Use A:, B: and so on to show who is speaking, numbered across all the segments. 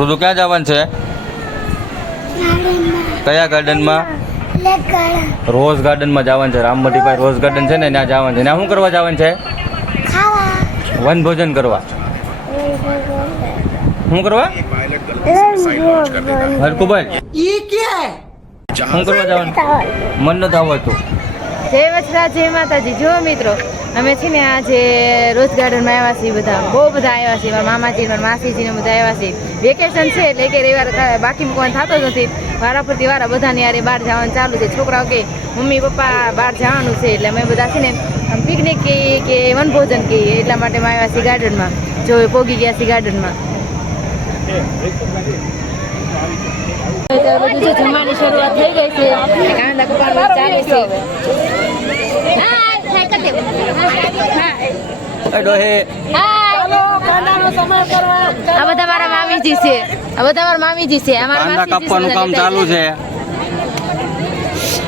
A: ઋતુ ક્યાં જવાનું છે? કયા ગાર્ડનમાં? રોઝ ગાર્ડનમાં જવાનું છે. રામમટીભાઈ પાસે રોઝ ગાર્ડન છે ને ત્યાં જવાનું છે. ત્યાં શું કરવા જવાનું છે? વન ભોજન કરવા. શું કરવા? હરકુભાઈ શું કરવા જવાનું? મન નથી આવતું
B: જય વચરા જય માતાજી. જો મિત્રો અમે છે ને આજે રોજ ગાર્ડનમાં આવ્યા છીએ બધા. બહુ બધા આવ્યા છીએ મારા મામાજી, મારા માસીજી ને બધા આવ્યા છીએ વેકેશન છે એટલે કે રવિવાર બાકી મૂકવાનું થતો જ નથી. વારા પરથી વારા બધાની યારે બહાર જવાનું ચાલુ છે. છોકરાઓ કે મમ્મી, પપ્પા બહાર જવાનું છે એટલે અમે બધા છે ને પિકનિક કહીએ કે વનભોજન કહીએ એટલા માટે અમે આવ્યા છીએ ગાર્ડનમાં. જો પોગી ગયા છીએ ગાર્ડનમાં. બધું જમવાની શરૂઆત થઈ ગઈ છે, કાંદા કપાળમાં ચાલે છે
A: ડોહે
B: આ બધા મારા મામીજી છે આ બધા મારા મામીજી છે અમારા
A: કાંદા કાપવાનું કામ ચાલુ છે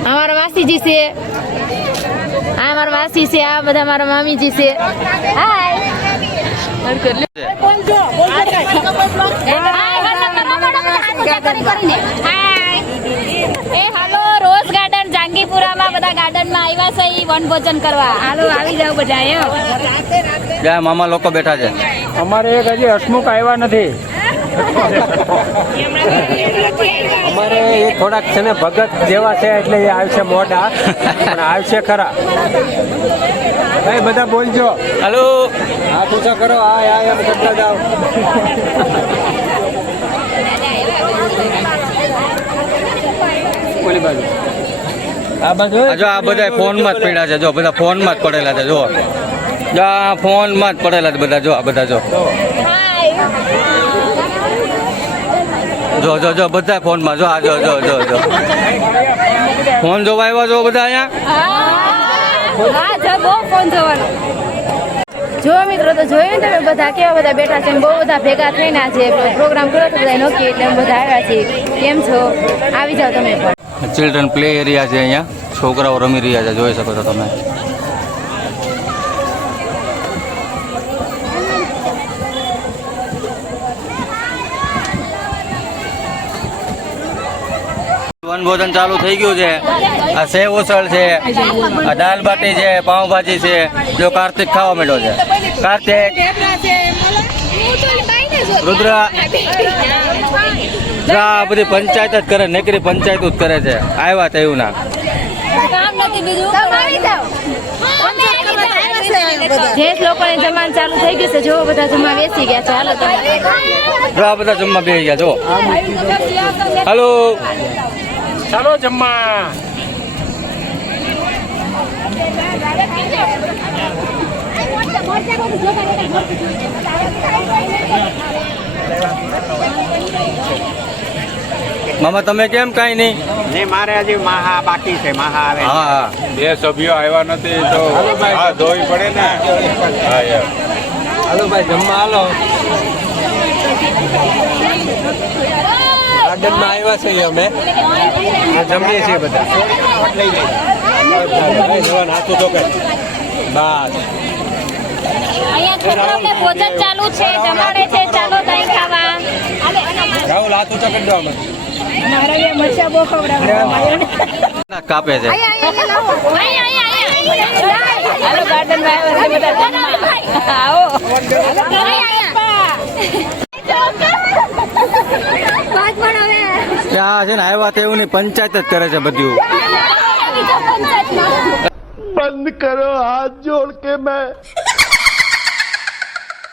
B: અમારા માસીજી છે આ અમારા માસી છે આ બધા મારા મામીજી છે હાય
C: એ હાલો રોઝ ગાર્ડન જાંગીપુરામાં બધા ગાર્ડનમાં આવ્યા છે ઈ વનભોજન કરવા હાલો આવી જાવ બધા એમ
A: જ્યાં મામા લોકો બેઠા છે.
D: અમારે એક હજી હસમુખ આવ્યા નથી. અમારે એ થોડાક છે ને ભગત જેવા છે એટલે એ આવશે મોઢા. પણ આવશે ખરા. ભાઈ બધા બોલજો.
A: હલો.
D: હા પૂછો કરો. હા હા એમ કરતા જાઓ. ઓલી બાજુ. આ બાજુ.
A: જો આ બધા ફોનમાં જ પડ્યા છે. જો બધા ફોનમાં જ પડેલા છે જો જો આ ફોનમાં જ પડેલા બધા. જો આ બધા જો. જો જો જો બધા ફોનમાં જો આ જો જો જો જો. ફોન જોવા આવ્યા જો બધા અહીંયા?
C: જો બહુ ફોન જોવાનો.
B: જો મિત્રો તો જોયું ને તમે બધા કેવા બધા બેઠા છે બહુ બધા ભેગા થઈને આજે પ્રોગ્રામ કર્યો તો બધા નક્કી એટલે અમે બધા આવ્યા છીએ. કેમ છો? આવી જાઓ તમે પણ.
A: ચિલ્ડ્રન પ્લે એરિયા છે અહીંયા. છોકરાઓ રમી રહ્યા છે જોઈ શકો છો તમે. વનભોજન ચાલુ થઈ ગયું છે. આ સેવ ઉસળ છે આ દાલ બાટી છે પાઉંભાજી છે જો કાર્તિક ખાવા મળ્યો છે. કાર્તિક. રુદ્ર. જો આ બધી પંચાયત જ કરે નેકરી પંચાયત જ કરે છે. આવ્યા તે એવું ના.
C: કામ
B: જે લોકોને જમવાનું ચાલુ થઈ ગયું છે જો બધા જમવા બેસી ગયા છે. હાલો તમે.
A: જો આ બધા જમવા બેસી ગયા જો. હાલો.
D: ચાલો જમવા.
A: મામા તમે કેમ કાંઈ નહીં?
E: ને મારે હજી માહા બાકી છે માહા આવે
A: હા હા.
F: બે સભ્યો આવ્યા નથી તો હા ધોવી પડે ને. હા યાર.
D: હાલો ભાઈ જમવા હાલો. ગાર્ડનમાં આવ્યા છે અમે. જમીએ છીએ બધા. જવાન હાથું તો કે બસ.
C: અહીંયા છોકરાઓને ભોજન ચાલુ છે જમાડે છે ચાલો દહીં ખાવા.
D: રાહુલ હાથું તો દો અમે
A: કાપે છે.
B: હાલો આવો.
A: ત્યાં છે ને આવ્યા તેવું ની પંચાયત જ કરે છે બધું. બંધ કરો હાથ જોડ કે મેં.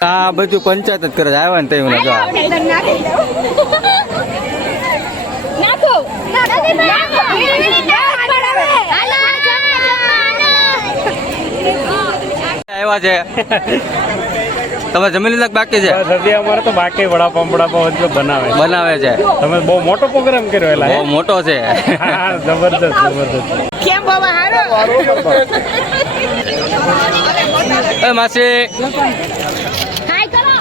A: આ બધું પંચાયત જ કરે છે આવ્યા ને તેવું આવ્યા છે. તમે જમી લીધા બાકી છે?
D: હજી અમારે તો બાકી વડાપાવ વડાપાવ તો બનાવે
A: બનાવે છે.
D: તમે બહુ મોટો પ્રોગ્રામ કર્યો એલા
A: બહુ મોટો છે.
D: જબરદસ્ત જબરદસ્ત જબરદસ્ત
A: એ માસી.
C: હાય કરો.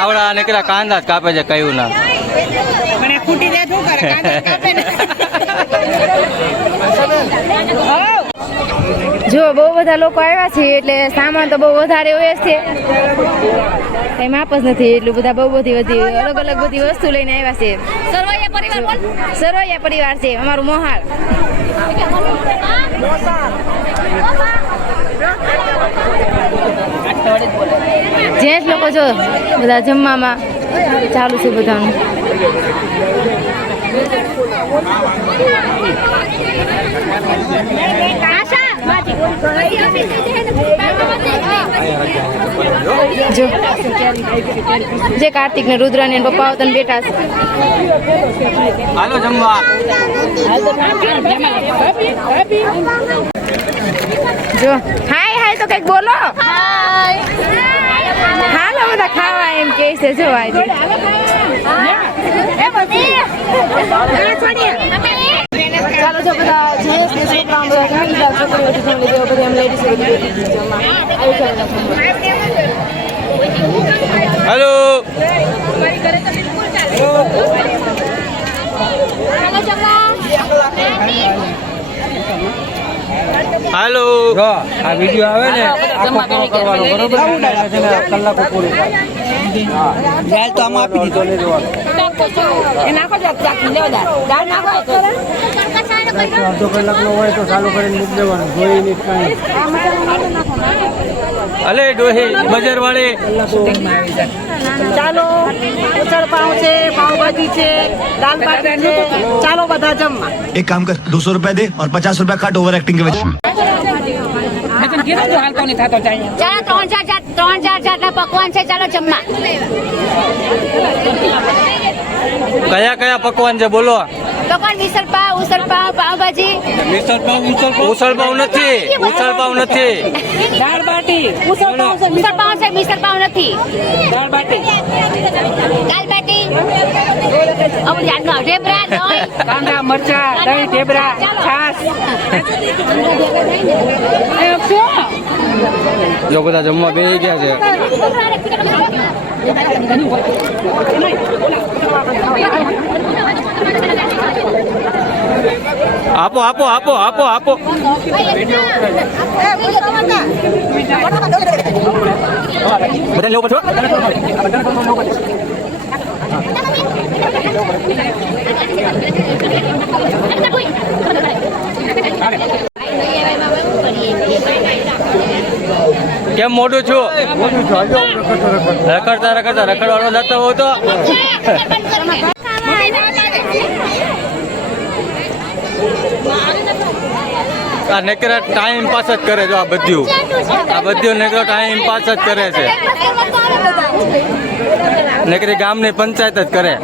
A: આવડા નીકળ્યા કાંદા જ કાપે છે કયું ના
G: મને ખૂટી દે શું કરે?
B: જો બહુ બધા લોકો આવ્યા છે એટલે સામાન તો બહુ વધારે હોય છે. કઈ માપ જ નથી એટલું બધા બહુ બધી બધી અલગ અલગ બધી વસ્તુ લઈને આવ્યા છે.
C: સરોયા પરિવાર બોલ.
B: સરવૈયા પરિવાર છે અમારું મોહાળ. જેન્ટ્સ લોકો જો બધા જમવામાં ચાલુ છે બધાનું. જો જે કાર્તિક ને રુદ્ર ને પપ્પા તને બેઠા છે.
A: હાલો જમવા.
B: જો. હાય હાય તો કંઈક બોલો. હાલો બધા ખાવા એમ કે છે જો આજે ચાલો જો બધા જેન્ટ્સ ને છોકરાઓ બધા જમી લીધા છોકરીઓ જમી લીધા બધા એમ લેડીઝ બધી બેઠી છે જમવા આવી ચાલો
A: હાલો.
D: આ વીડિયો આવે ને આખો કરવાનો બરોબર છે? ને કલાકો પૂરું થાય. હા. તો આમાં આપી દીધો. લે અડધો કલાકનો હોય તો ચાલુ કરીને મૂકી દેવાનું. જોઈ નહીં કાંઈ.
A: અલે ડોહે બજાર વાળી
G: चालो उचल पाव से पाव भाजी से दाल भाजी से चालो बधा जम
H: एक काम कर दो सौ रुपया दे और पचास रुपया खाट ओवर एक्टिंग के वजह
C: चलो तो चार चार तो चार चार पकवान से चलो जम्मा
A: कया कया पकवान से बोलो
C: પકવાન મિસળ પાવ ઉસળ પાવ પાવભાજી.
A: ઉસળ પાવ? નથી. ઉસળ પાવ નથી.
G: દાળ બાટી. ઉસળ પાવ છે
C: મિસળ પાવ છે મિસળ પાવ નથી.
G: દાળ બાટી.
C: દાળ બાટી. અમુક જાતનો ઢેબરા દહીં.
G: કાંદા મરચા દહીં ઢેબરા છાશ.
A: જો બધા જમવા બે ગયા છે. આપો આપો આપો આપો આપો. બધા લેવો છો કેમ મોટું છું? રખડતા રખડતા રખડવાનો જતો હોવ આ નેકરા ટાઈમ પાસ જ કરે જો આ બધું આ બધું નેકરો ટાઈમ પાસ જ કરે છે. નેકરી ગામની પંચાયત જ કરે.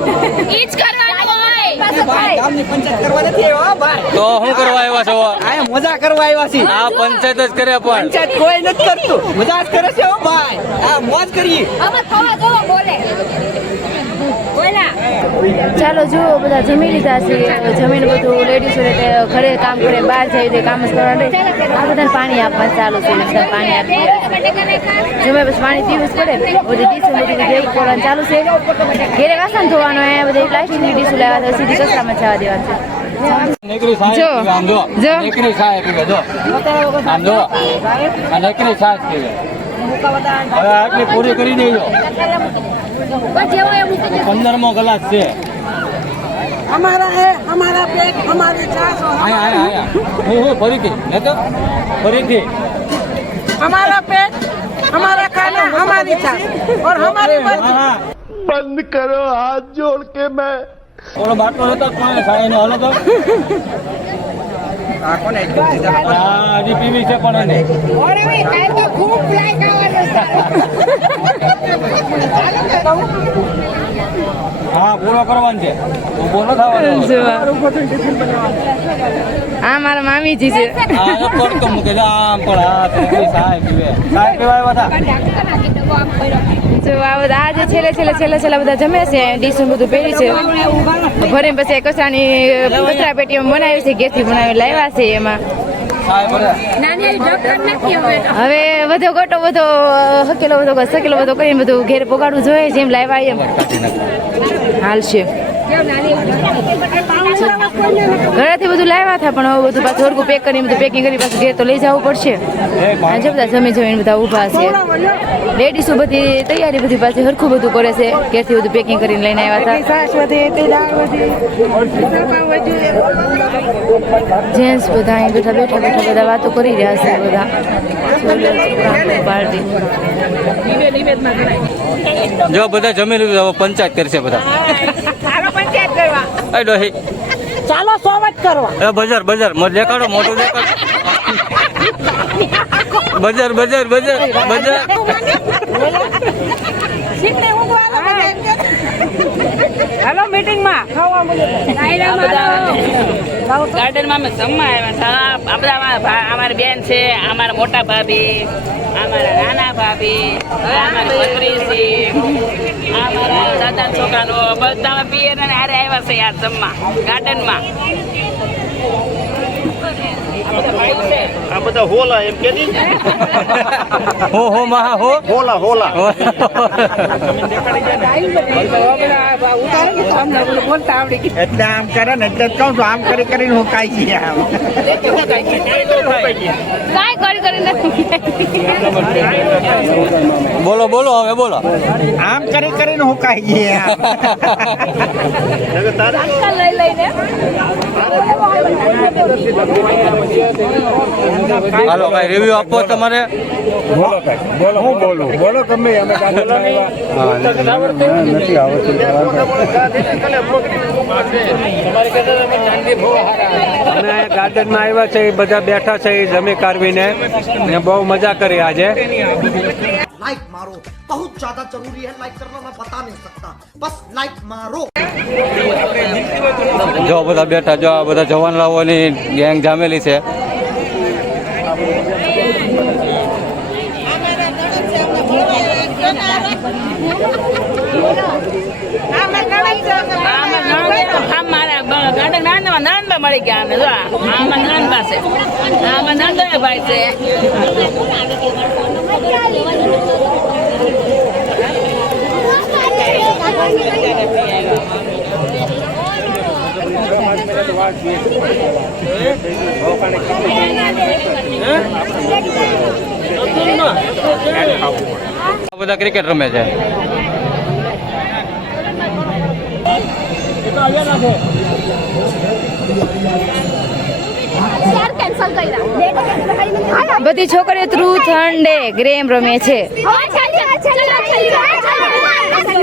A: તો શું કરવા આવ્યા છો?
G: આ મજા કરવા આવ્યા છીએ.
A: આ પંચાયત જ કરે પણ.
G: પંચાયત કોઈ નથી કરતું. મજા જ કરે છે ભાઈ. આ મોજ કરીએ
C: અમે ખવા જોવો બોલે બોલા
B: ચાલો જુઓ બધા જમી લીધા છે જમીને બધું લેડીઝો ઘરે કામ કરે બહાર જઈ તે કામ જ કરવા દે આ બધાને પાણી આપવા ચાલુ છે પાણી આપી જમે પછી પાણી પીવું જ પડે. બધી ડીશો બધી ભેગું કરવાનું ચાલુ છે. ઘેરે વાસણ ધોવાનું એ બધી પ્લાસ્ટિકની ડીશું લેવા તો સીધી કચરામાં જવા દેવા છે.
A: નેકરી સાહેબ
B: જો.
A: આમ. નેકરી સાહેબ જો. આમ જો. આ નેકરી સાહેબ હવે આટલી પૂરી કરી દેજો. પંદરમો કલાક છે. અમારા હે હું હું ફરીથી ને તો? ફરીથી.
G: અમારા પેટ અમારા ખાના અમારી ચાસ ઓર
A: હમારી મરજી.
H: બંધ કરો હાથ જોડ કે મેં.
A: ઓલો બાટલો હતો કોણ ખાય એનો હા હજી પીવી છે પણ હા પૂરો કરવાનો છે. ઊભો ન થવાનો
B: આ મારા મામીજી છે.
A: આ પડતો મૂકે છે આમ પણ હા સાહેબ પીવે. સાહેબ પીવા આવ્યા હતા?
B: જો આ બધા આજે છેલ્લે છેલ્લે છેલ્લે છેલ્લા બધા જમે છે ડીશું બધું પહેરી છે. ભરે પછી કચરાની કચરા પેટીમાં બનાવી છે ગેસથી બનાવી લાવ્યા છે એમાં.
A: બધા
B: હવે વધો ગોટો વધો હકેલો બધો સકેલો બધો કરીને બધું ઘેર પોગાડવું જોઈએ જેમ લાવ્યા એમ. હાલ છે. ઘરેથી બધું લાવ્યા હતા, પણ હવે બધું પાછું ઓળખું પેક કરીને બધું પેકિંગ કરી પાછું ઘેર તો લઈ જવું પડશે. અને બધા જમી જમીને બધા ઊભા છે. લેડીઝો બધી તૈયારી બધી પાછી હરખું બધું કરે છે. ઘેરથી બધું પેકિંગ કરીને લઈને આવ્યા હતા. જેન્ટ્સ બધા અહીં બેઠા બેઠા બેઠા બધા વાતો કરી રહ્યા છે બધા. પાર્ટી
A: જો બધા જમી લીધું હવે પંચાયત કરશે બધા. એ ડોહી.
G: ચાલો સોવત કરવા.
A: બજાર બજાર મોઢ દેખાડો મોઢું દેખાડો. બજાર બજાર બજાર બજાર.
G: હાલો મીટિંગમાં ખાવા
I: ગાર્ડનમાં અમે જમવા આવ્યા આ બધા અમારા બેન છે અમારા મોટા ભાભી અમારા નાના ભાભી અમારી છોકરી છે અમારા દાદા છોકરાનો બધા પિયર અને હારે આવ્યા છે આ જમવા ગાર્ડનમાં.
E: આ બધા હોલા એમ કે
A: હો હો મહા હો.
E: હોલા હોલા. એટલે આમ કરે ને એટલે કહું છું આમ કરી કરીને હું કાઈ ગયા
C: કાંઈ કરી
A: બોલો બોલો હવે બોલો.
E: આમ કરી કરીને હું કાઈ ગયા
C: લઈ લઈને.
A: હાલો ભાઈ રિવ્યુ આપો તમારે.
F: બોલો બોલો હું બોલું? બોલો તમે અમે નથી.
D: આવતું અમે ગાર્ડનમાં આવ્યા છે બધા બેઠા છે એ જમી કાઢવીને. ને બહુ મજા કરી આજે.
J: લાઈક મારો. બહુ જ્યાદા જરૂરી હે લાઈક કરના મેં બતા નહીં સકતા બસ લાઈક મારો.
A: જો બધા બેઠા જો બધા જવાન લાવવાની ગેંગ જામેલી છે.
I: નાનબા મળી ગયા અમે જો આમાં નાનબા છે આમાં નાનબા ભાઈ છે
A: બધા ક્રિકેટ રમે છે.
B: બધી છોકરીઓ ટ્રુથ ડે ગ્રેમ રમે છે.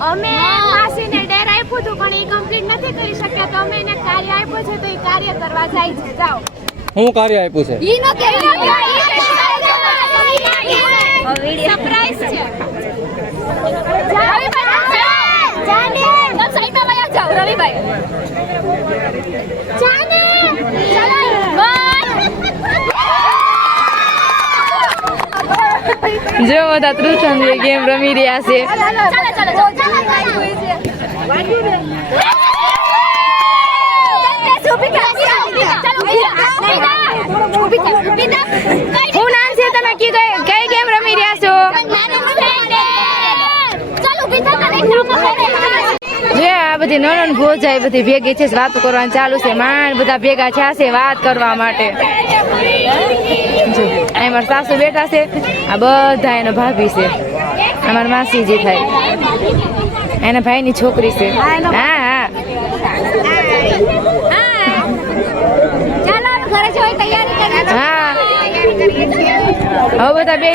C: અમે માસીને ડેર આપ્યું હતું પણ એ કમ્પ્લીટ નથી કરી શક્યા તો અમે એને કાર્ય આપ્યું છે? તો એ કાર્ય કરવા જાય છે જાઓ
A: હું કાર્ય આપ્યું છે
C: ઈ નો કે સરપ્રાઈઝ છે.
B: જો, બધા ડે ગેમ રમી રહ્યા છે. શું નામ છે રમી રહ્યા છો? જે આ બધી નણંદ ભોજાઈ બધી ભેગી છે વાતો કરવાની ચાલુ છે. માંડ બધા ભેગા છે વાત કરવા માટે. અહીં મારા સાસુ બેઠા છે. આ બધા એનો ભાભી છે. અમારા માસીજી થાય. એના ભાઈની છોકરી છે. હા હા હા. હવે બધા બે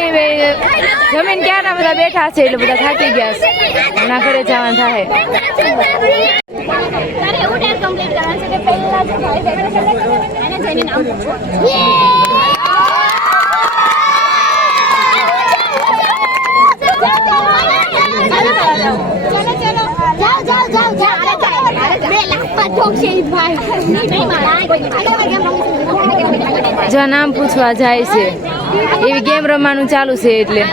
B: જમીન ક્યાંના બધા બેઠા છે એટલે બધા થાકી ગયા છે. હમણાં ઘરે જવાનું થાય
C: તારે એવું ટેસ્ટ કમ્પ્લીટ કરવાનું છે કે પહેલા જે નામ
B: પૂછવા જાય છે એવી ગેમ રમવાનું ચાલુ છે એટલે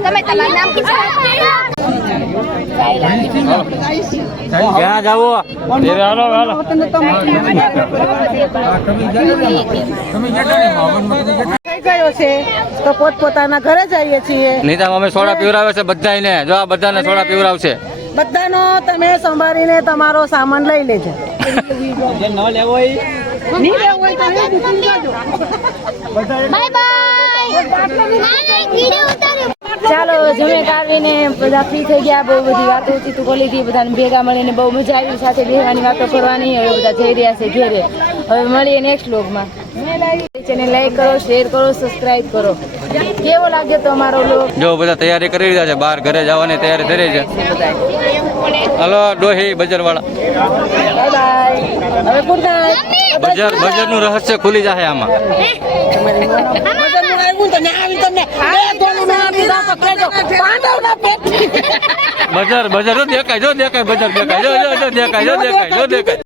C: તમે તમારું નામ
A: ક્યાં જાવો હાલો હાલો
G: છે તો પોતપોતાના ઘરે જઈએ છીએ
A: નીતા અમે સોડા પીવરાવે છે બધાને જો આ બધાને સોડા પીવરાવશે
G: બધાનો તમે સંભાળીને તમારો સામાન લઈ લેજો લેવો
B: જમે કાઢીને બધા ફ્રી થઈ ગયા બહુ બધી વાતો હતી તું બોલી હતી બધાને ભેગા મળીને બહુ મજા આવી સાથે બેહવાની વાતો કરવાની હવે બધા જઈ રહ્યા છે ઘેરે. હવે મળીએ નેક્સ્ટ વ્લોગમાં ચેનલ લાઈક કરો શેર કરો સબસ્ક્રાઇબ કરો. કેવો લાગ્યો તો અમારો લોક
A: જો બધા તૈયારી કરી રહ્યા છે બહાર ઘરે જવાની તૈયારી કરી રહી છે. હલો ડોહી બજાર વાળા
B: બાય બાય હવે ગુડ નાઇટ
A: બજાર બજારનું રહસ્ય ખુલી જશે આમાં. બજાર બજાર જો દેખાય જો દેખાય બજાર દેખાય જો જો જો દેખાય જો દેખાય જો દેખાય.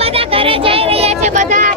G: બધા ઘરે જઈ રહ્યા
C: છે બધા.